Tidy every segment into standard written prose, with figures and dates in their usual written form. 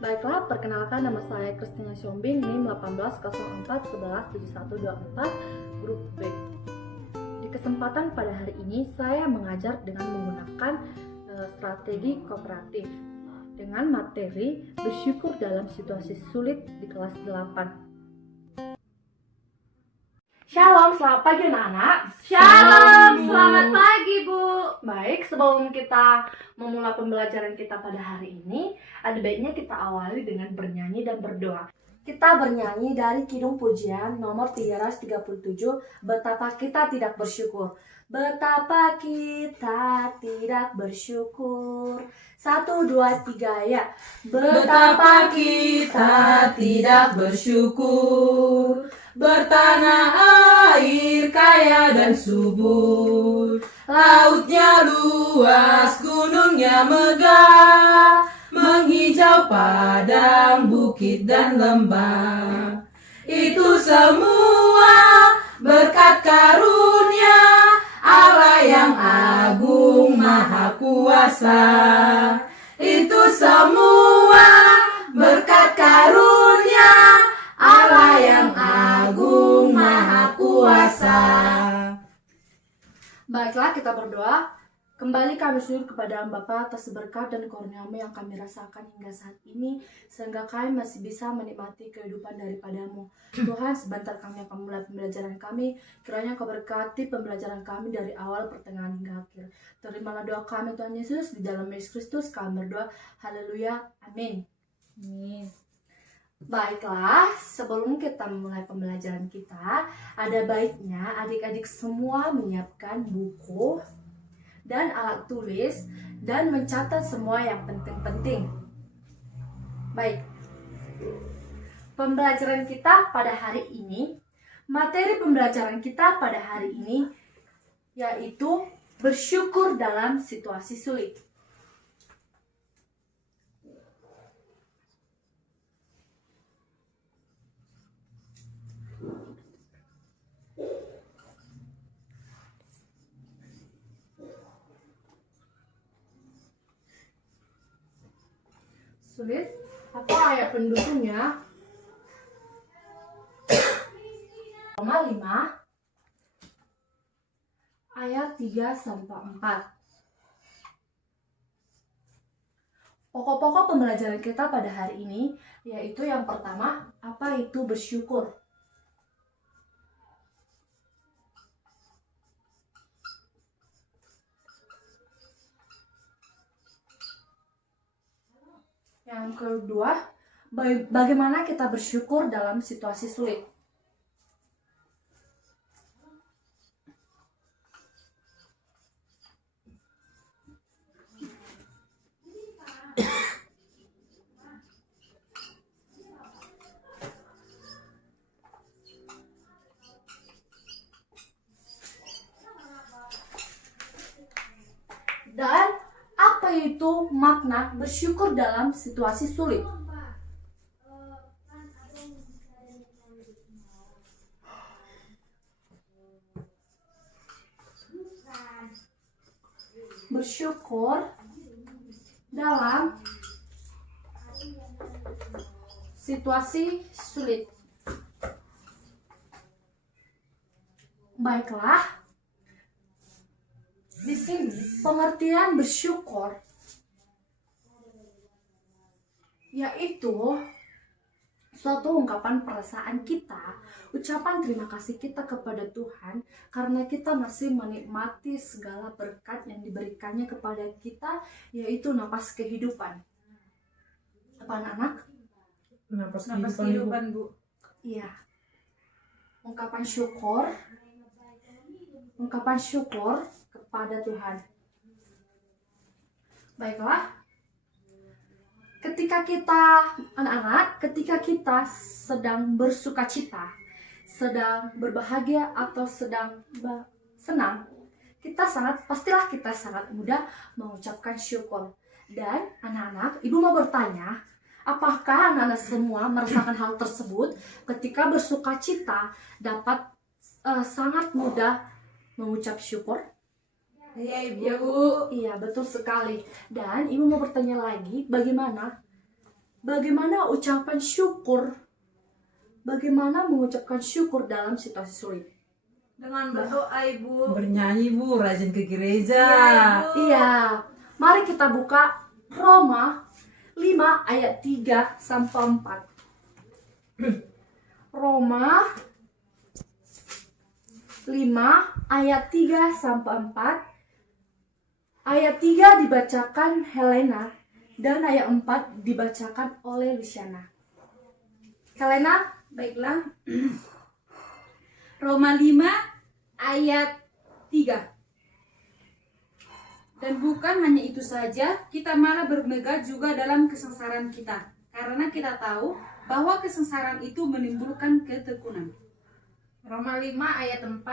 Baiklah, perkenalkan nama saya Kristina Siombing, NIM 1804117124, grup B. Di kesempatan pada hari ini, saya mengajar dengan menggunakan strategi kooperatif dengan materi bersyukur dalam situasi sulit di kelas 8. Shalom, selamat pagi anak-anak. Shalom, selamat pagi Bu. Baik, sebelum kita memulai pembelajaran kita pada hari ini, ada baiknya kita awali dengan bernyanyi dan berdoa. Kita bernyanyi dari Kidung Pujian nomor 337, Betapa Kita Tidak Bersyukur. Betapa kita tidak bersyukur. 1, 2, 3 ya. Betapa kita tidak bersyukur, bertanah air kaya dan subur, lautnya luas, gunungnya megah, menghijau padang, bukit dan lembah. Itu semua berkat karunia Allah yang agung maha kuasa. Itu semua berkat karunia Allah yang agung maha kuasa. Baiklah, kita berdoa. Kembali kami sujud kepada Bapa atas berkat dan karunia-Mu yang kami rasakan hingga saat ini, sehingga kami masih bisa menikmati kehidupan daripada-Mu. Tuhan, sebentar kami akan mulai pembelajaran kami. Kiranya Kau berkati pembelajaran kami dari awal, pertengahan hingga akhir. Terimalah doa kami Tuhan Yesus, di dalam Yesus Kristus kami berdoa. Haleluya, amin. Amin. Baiklah, sebelum kita memulai pembelajaran kita, ada baiknya adik-adik semua menyiapkan buku dan alat tulis dan mencatat semua yang penting-penting. Baik, pembelajaran kita pada hari ini, materi pembelajaran kita pada hari ini yaitu bersyukur dalam situasi sulit. Sulit, apa ayat pendukungnya? Roma 5 ayat 3-4. Pokok-pokok pembelajaran kita pada hari ini yaitu yang pertama, apa itu bersyukur? Yang kedua, bagaimana kita bersyukur dalam situasi sulit? Dan apa itu makna bersyukur dalam situasi sulit? Bersyukur dalam situasi sulit. Baiklah, di sini pengertian bersyukur yaitu suatu ungkapan perasaan kita, ucapan terima kasih kita kepada Tuhan karena kita masih menikmati segala berkat yang diberikannya kepada kita, yaitu napas kehidupan. Apa anak-anak? Napas kehidupan Bu. Iya. Ungkapan syukur kepada Tuhan. Baiklah. Ketika kita sedang bersukacita, sedang berbahagia atau sedang senang, pastilah kita sangat mudah mengucapkan syukur. Dan anak-anak, Ibu mau bertanya, apakah anak-anak semua merasakan hal tersebut? Ketika bersukacita dapat sangat mudah mengucap syukur? Iya Ibu. Iya, betul sekali. Dan Ibu mau bertanya lagi, bagaimana bagaimana ucapan syukur, bagaimana mengucapkan syukur dalam situasi sulit. Dengan berdoa, Ibu. Bernyanyi, Bu, rajin ke gereja. Iya, Ibu. Iya, mari kita buka Roma 5 ayat 3 sampai 4. Roma 5 ayat 3 sampai 4. Ayat 3 dibacakan Helena dan ayat 4 dibacakan oleh Luciana. Helena, Baiklah. Roma 5 ayat 3. Dan bukan hanya itu saja, kita malah bermegah juga dalam kesengsaraan kita. Karena kita tahu bahwa kesengsaraan itu menimbulkan ketekunan. Roma 5 ayat 4.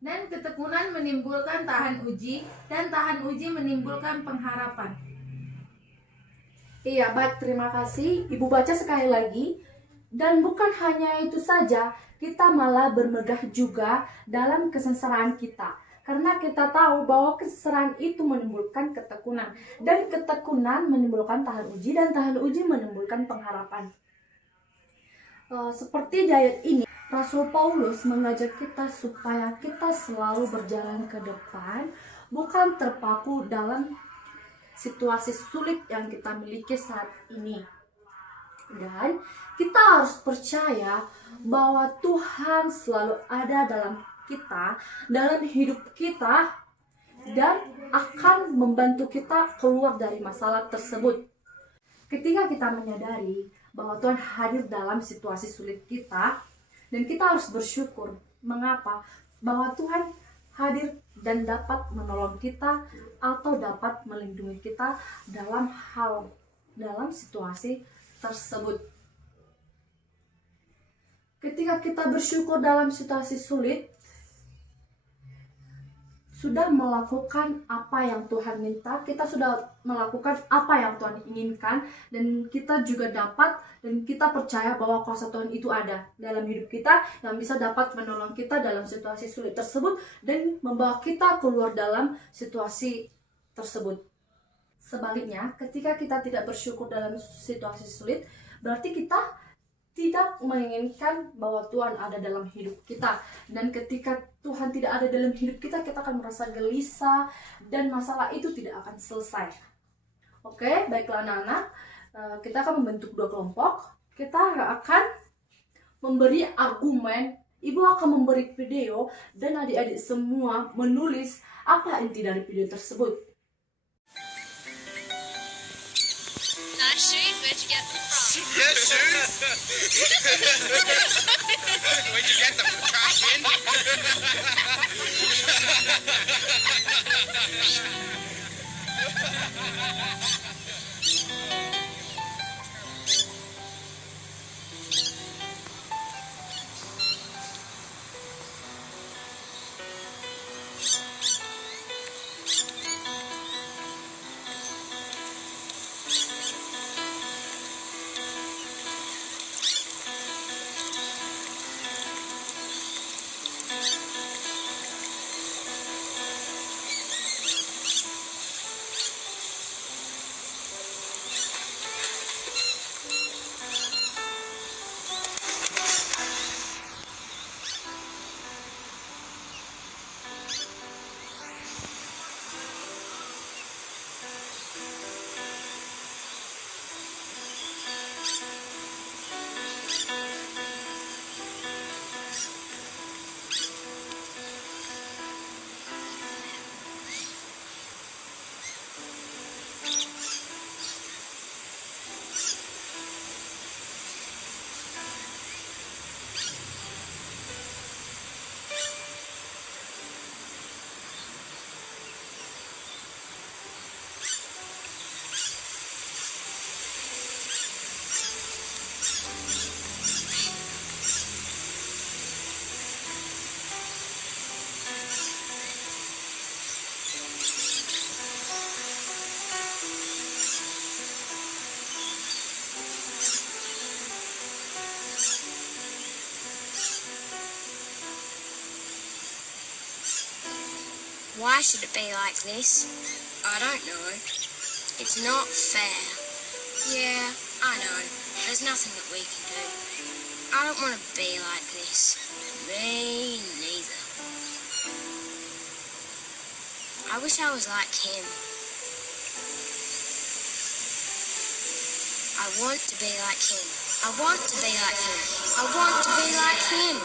Dan ketekunan menimbulkan tahan uji, dan tahan uji menimbulkan pengharapan. iya baik, terima kasih. Ibu baca sekali lagi. Dan bukan hanya itu saja, kita malah bermegah juga dalam kesengsaraan kita. Karena kita tahu bahwa kesengsaraan itu menimbulkan ketekunan. Dan ketekunan menimbulkan tahan uji, dan tahan uji menimbulkan pengharapan. Seperti di ayat ini, Rasul Paulus mengajak kita supaya kita selalu berjalan ke depan, bukan terpaku dalam situasi sulit yang kita miliki saat ini. Dan kita harus percaya bahwa Tuhan selalu ada dalam kita, dalam hidup kita, dan akan membantu kita keluar dari masalah tersebut. Ketika kita menyadari bahwa Tuhan hadir dalam situasi sulit kita, dan kita harus bersyukur. Mengapa? Bahwa Tuhan hadir dan dapat menolong kita atau dapat melindungi kita dalam situasi tersebut. Ketika kita bersyukur dalam situasi sulit, sudah melakukan apa yang Tuhan minta, kita sudah melakukan apa yang Tuhan inginkan, dan kita juga dapat dan kita percaya bahwa kuasa Tuhan itu ada dalam hidup kita yang bisa dapat menolong kita dalam situasi sulit tersebut dan membawa kita keluar dalam situasi tersebut. Sebaliknya, ketika kita tidak bersyukur dalam situasi sulit, berarti kita tidak menginginkan bahwa Tuhan ada dalam hidup kita. Dan ketika Tuhan tidak ada dalam hidup kita, kita akan merasa gelisah dan masalah itu tidak akan selesai. Oke, baiklah anak-anak, kita akan membentuk 2 kelompok. Kita akan memberi argumen, ibu akan memberi video, dan adik-adik semua menulis apa inti dari video tersebut. Nice shoes, where'd you get them from? Yes, shoes. Where'd you get them from? Cash in? Why should it be like this? I don't know. It's not fair. Yeah, I know. There's nothing that we can do. I don't want to be like this. Me neither. I wish I was like him. I want to be like him. I want to be like him. I want to be like him.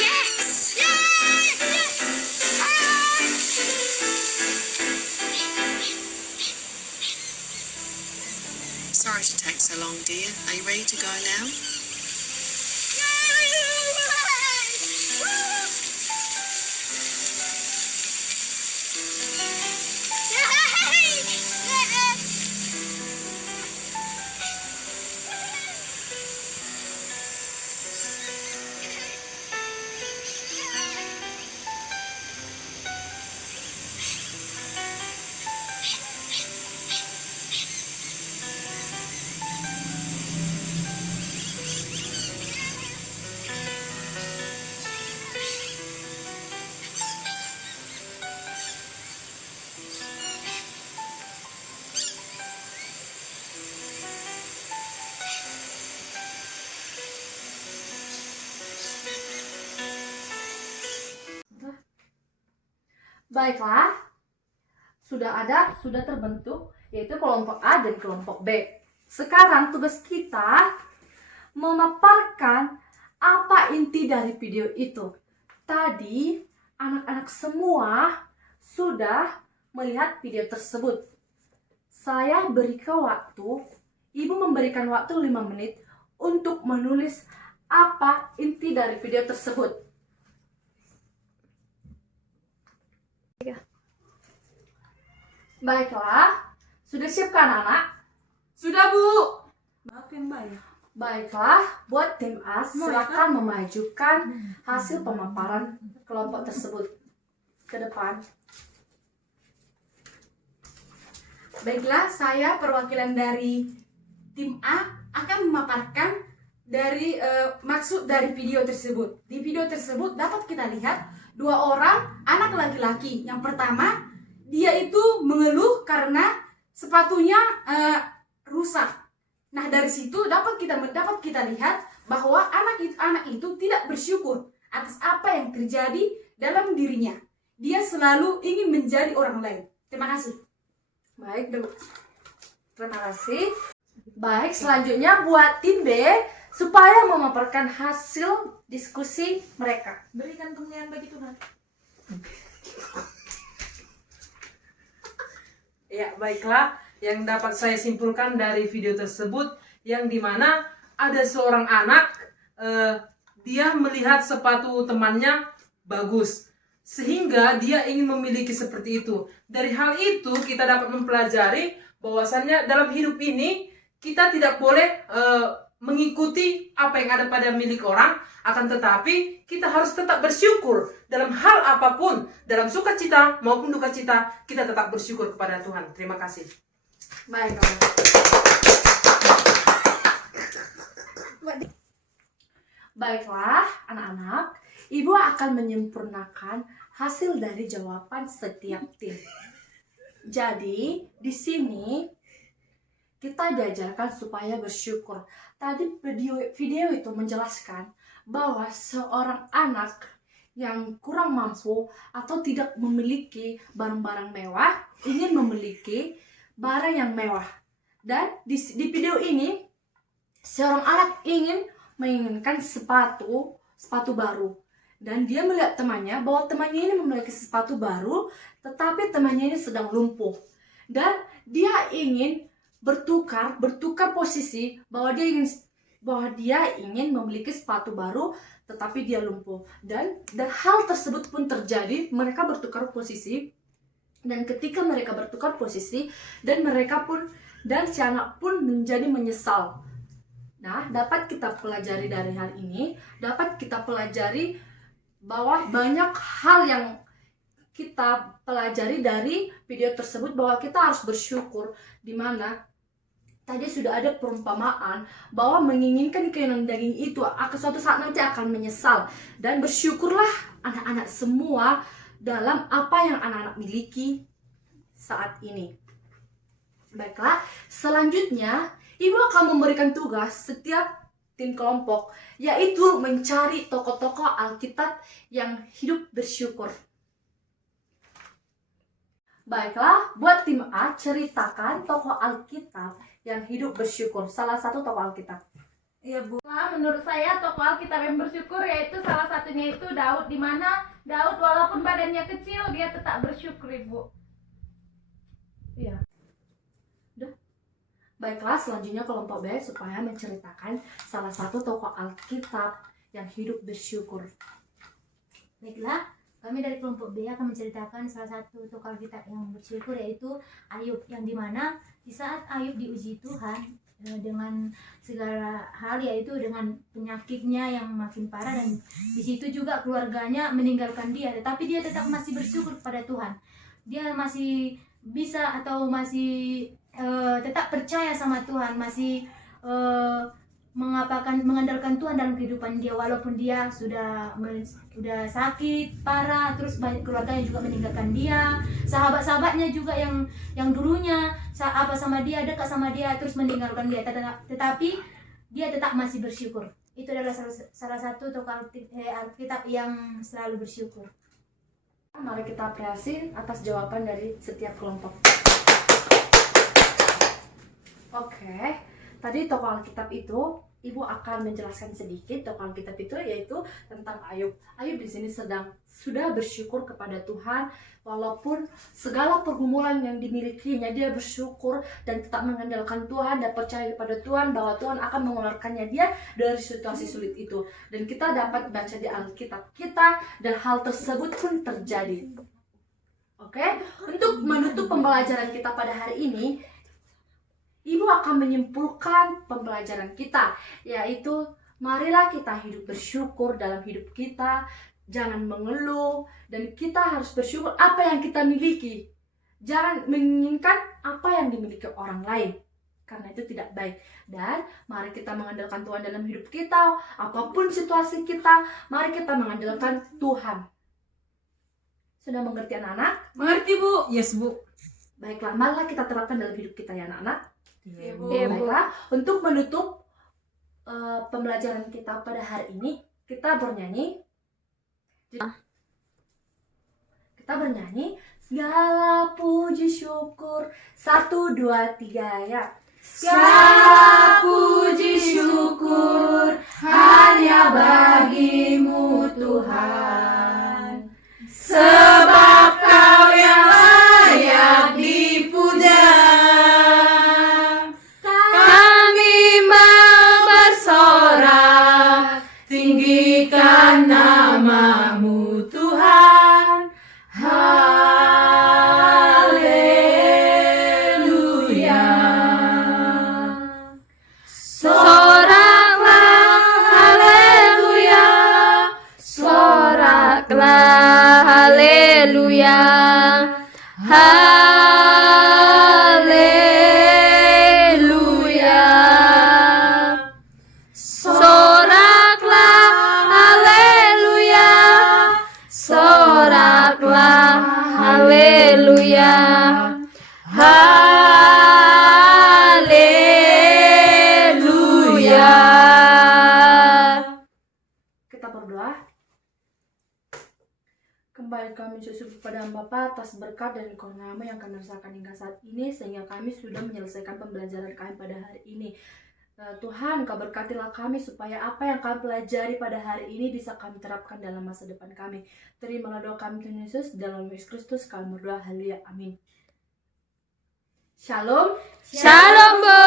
Yes! Sorry to take so long, dear. Are you ready to go now? Baiklah, sudah terbentuk, yaitu kelompok A dan kelompok B. Sekarang tugas kita memaparkan apa inti dari video itu. Tadi anak-anak semua sudah melihat video tersebut. Saya berikan waktu, ibu memberikan waktu 5 menit untuk menulis apa inti dari video tersebut. Baiklah, sudah siapkan anak? Sudah, Bu. Maaf yang baik. Baiklah, buat tim A silakan memajukan hasil pemaparan kelompok tersebut ke depan. Baiklah, saya perwakilan dari tim A akan memaparkan dari maksud dari video tersebut. Di video tersebut dapat kita lihat 2 orang anak laki-laki. Yang pertama, dia itu mengeluh karena sepatunya rusak. Nah, dari situ dapat kita lihat bahwa anak itu tidak bersyukur atas apa yang terjadi dalam dirinya. Dia selalu ingin menjadi orang lain. Terima kasih. Baik, terima kasih. Baik, selanjutnya buat tim B supaya memaparkan hasil diskusi mereka. Berikan kemuliaan bagi Tuhan. Ya, baiklah. Yang dapat saya simpulkan dari video tersebut, yang dimana ada seorang anak, dia melihat sepatu temannya bagus, sehingga dia ingin memiliki seperti itu. Dari hal itu kita dapat mempelajari bahwasannya dalam hidup ini kita tidak boleh mengikuti apa yang ada pada milik orang, akan tetapi kita harus tetap bersyukur dalam hal apapun, dalam sukacita maupun duka cita, kita tetap bersyukur kepada Tuhan. Terima kasih. Baiklah. Baiklah, anak-anak, ibu akan menyempurnakan hasil dari jawaban setiap tim. Jadi, di sini kita diajarkan supaya bersyukur. Tadi video itu menjelaskan bahwa seorang anak yang kurang mampu atau tidak memiliki barang-barang mewah ingin memiliki barang yang mewah. Dan di video ini seorang anak menginginkan sepatu baru. Dan dia melihat temannya bahwa temannya ini memiliki sepatu baru, tetapi temannya ini sedang lumpuh. Dan dia ingin bertukar posisi bahwa dia ingin memiliki sepatu baru, tetapi dia lumpuh. Dan hal tersebut pun terjadi, mereka bertukar posisi. Dan ketika mereka bertukar posisi, dan si anak pun menjadi menyesal. Nah, dapat kita pelajari dari hal ini, dapat kita pelajari bahwa banyak hal yang kita pelajari dari video tersebut, bahwa kita harus bersyukur, di mana tadi sudah ada perumpamaan bahwa menginginkan keinginan daging itu akan suatu saat nanti akan menyesal. Dan bersyukurlah anak-anak semua dalam apa yang anak-anak miliki. saat ini. Baiklah, selanjutnya Ibu akan memberikan tugas setiap tim kelompok, yaitu mencari tokoh-tokoh Alkitab yang hidup bersyukur. Baiklah, buat tim A, ceritakan tokoh Alkitab yang hidup bersyukur. Salah satu tokoh Alkitab. Iya Bu. Nah, menurut saya tokoh Alkitab yang bersyukur yaitu salah satunya itu Daud, di mana Daud walaupun badannya kecil dia tetap bersyukur Ibu. Iya. Udah. Baiklah, selanjutnya kelompok B supaya menceritakan salah satu tokoh Alkitab yang hidup bersyukur. Baiklah, kami dari kelompok B akan menceritakan salah satu tokoh Alkitab yang bersyukur yaitu Ayub, yang dimana di saat Ayub diuji Tuhan dengan segala hal, yaitu dengan penyakitnya yang makin parah, dan di situ juga keluarganya meninggalkan dia, tetapi dia tetap masih bersyukur kepada Tuhan. Dia masih bisa atau masih tetap percaya sama Tuhan, masih mengandalkan Tuhan dalam kehidupan dia, walaupun dia sudah sakit parah, terus banyak keluarganya juga meninggalkan dia, sahabat-sahabatnya juga yang dulunya sama dia, dekat sama dia, terus meninggalkan dia, tetapi dia tetap masih bersyukur. Itu adalah salah satu tokoh Alkitab yang selalu bersyukur. Mari kita apresiasi atas jawaban dari setiap kelompok. Oke, tadi tokoh Alkitab itu Ibu akan menjelaskan sedikit tokoh Alkitab itu, yaitu tentang Ayub. Ayub di sini sudah bersyukur kepada Tuhan, walaupun segala pergumulan yang dimilikinya, dia bersyukur dan tetap mengandalkan Tuhan dan percaya kepada Tuhan bahwa Tuhan akan mengeluarkannya dia dari situasi sulit itu. Dan kita dapat baca di Alkitab kita, dan hal tersebut pun terjadi. Oke, untuk menutup pembelajaran kita pada hari ini, Ibu akan menyimpulkan pembelajaran kita, yaitu marilah kita hidup bersyukur dalam hidup kita, jangan mengeluh, dan kita harus bersyukur apa yang kita miliki. Jangan menginginkan apa yang dimiliki orang lain, karena itu tidak baik. Dan mari kita mengandalkan Tuhan dalam hidup kita, apapun situasi kita, mari kita mengandalkan Tuhan. Sudah mengerti anak-anak? Mengerti Bu? Yes Bu. Baiklah, marilah kita terapkan dalam hidup kita ya anak-anak. Iya, Bu. Baiklah, untuk menutup pembelajaran kita pada hari ini, kita bernyanyi. Kita bernyanyi, segala puji syukur, 1, 2, 3 ya. Segala puji syukur hanya bagimu Tuhan, sebab Kau yang layak dipuja. Kami mau bersorak, tinggikan nama-Mu Tuhan. Haleluya. Soraklah, haleluya. Soraklah, haleluya. Haleluya. Soraklah, haleluya. Soraklah, haleluya. Haleluya. Kita berdoa. Kembali kami syukur kepada Bapa atas berkat dan karunia yang kami rasakan hingga saat ini, sehingga kami sudah menyelesaikan pembelajaran kami pada hari ini. Tuhan, Kau berkatilah kami supaya apa yang kami pelajari pada hari ini bisa kami terapkan dalam masa depan kami. Terimalah doa kami Tuhan Yesus, dalam Yesus Kristus kami berdoa, haleluya, amin. Shalom. Shalom Bu.